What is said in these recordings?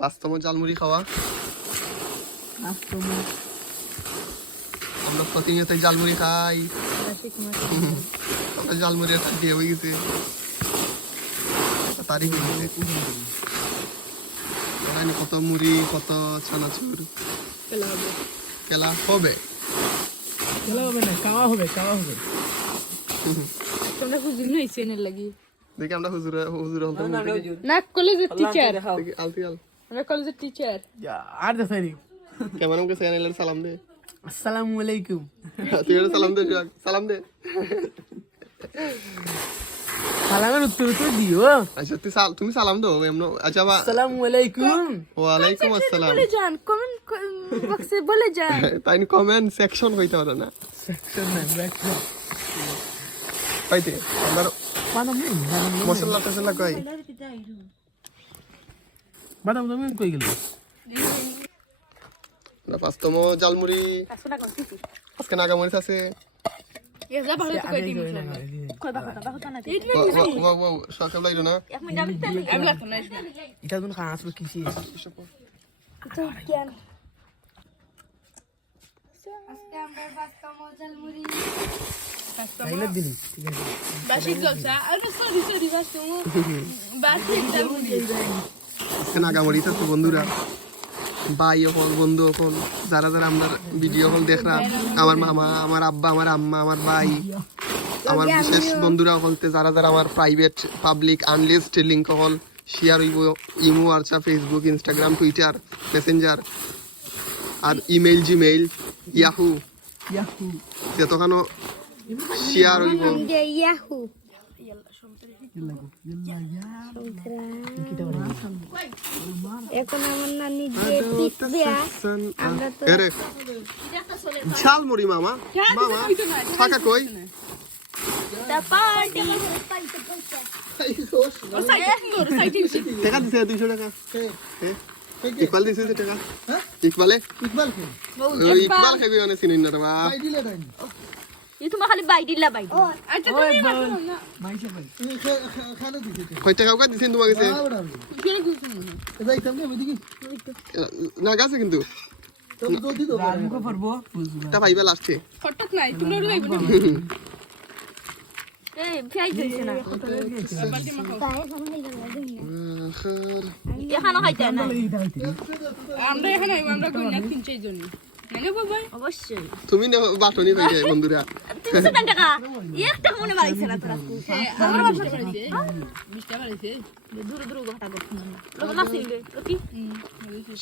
5তম জালমুড়ি খাওয়া। আমরা প্রতিনিয়ত জালমুড়ি খাই। আমরা জালমুড়ি দিয়ে হয়ে গেছে তারিখ হয়ে গেছে। কত মুড়ি, কত চানাচুর খেলা হবে না, খাওয়া হবে। তোমরা হুজুর নই চ্যানেল লাগি দেখি আমরা হুজুর হতে না কলেজের টিচার দেখি আলতিয়াল আমরা কলেজের টিচার আর দেখাই কেমন আমাকে চ্যানেলের সালাম দে। আসসালামু আলাইকুম। তুই একটা সালাম দে, সালাম দে। সালামের উত্তর দিও। আচ্ছা তুমি সালাম দাও এমন। আচ্ছা বা আসসালামু আলাইকুম। ওয়ালাইকুম আসসালাম বলে যান কমেন্ট বক্সে বলে যান। তাই কমেন্ট সেকশন হইতে পারে না পাইতে আমার মশলা টসলা কই বাদাম তুমি কই গেল? না 5তম জালমুড়ি আজকে নাগামরিচ আছে। এজা ভালো তো কই দিমু কই বাবা না ওয়াও সকাল লাইলো না এক মিনিট আমি লাগতো না এটা তুমি খাওয়া আসলে কিসি তো কেন আজকে আমরা 5তম জালমুড়ি তাইলে দিলি ঠিক আছে বাসি জলসা আর সরি বাসতম বাসি জালমুড়ি আজকে নাগামরিচ আছে বন্ধুরা। ভাই হল বন্ধু হল যারা যারা আমার ভিডিও হল দেখরা, আমার মামা, আমার আব্বা, আমার আম্মা, আমার ভাই, আমার বিশেষ বন্ধুরা হলতে যারা যারা আমার প্রাইভেট পাবলিক আনলিস্ট লিঙ্ক হল শেয়ার হইব imo, WhatsApp, Facebook, Instagram, Twitter, Messenger আর ইমেইল, জিমেইল, ইয়াহু যেতখানো শেয়ার হইব। ইয়াহু এখন আমার নানি যে পিক দেয়া আমরা তো এরে ঝালমুড়ি মামা মামা টাকা কই তা পার্টি টাকা দিছে 200 টাকা। ইকবাল দিছে যে টাকা ইকবাল খাবি মানে চিনিন না বাবা। এই তোমার খালি বাই দিলা বাই আচ্ছা তুমি মাইশা ভাই কয় টাকা কাজ দিছেন তোমার কাছে না গাছে কিন্তু রাজুকে পারবো তা ভাইবা লাস্টে ফটক নাই তুমি লাইব এই ফ্রাই দিছ না এখানে খাইতে না আমরা এখানে আমরা কই না কিনছই জন্য নেনে বাবা অবশ্যই তুমি বাটনি কইছে বন্ধুরা 300 টাকা একটা মনে বাড়াইছে না তোরা আমার বাসা বাড়াইছে 20 টাকা বাড়াইছে দূর ঘটা গো লোক না ছিল কি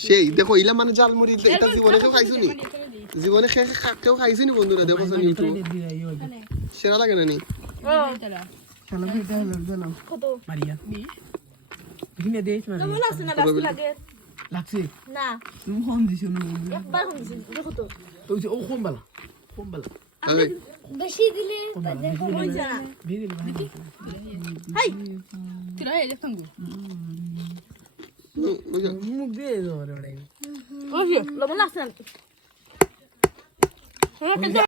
সেই দেখো ইলা মানে জালমুড়ি এটা জীবনে কেউ খাইছনি জীবনে কেউ খাইছনি বন্ধুরা দেখো ইউটিউব সেরা লাগে না নি সালাম দিতে হলো জানো কত মারিয়া দিনে দেইছ না কেমন লাগছে না বাস লাগে লাগছে না তুমি ফোন দিছো না একবার ফোন দিছি দেখো তো তো ও কোন বালা বেশি দিলে দেখো হই যা দিদি হাই তিরা এলে খাঙ্গু মুখ দিয়ে দাও রে ওই লবণ লাগছে না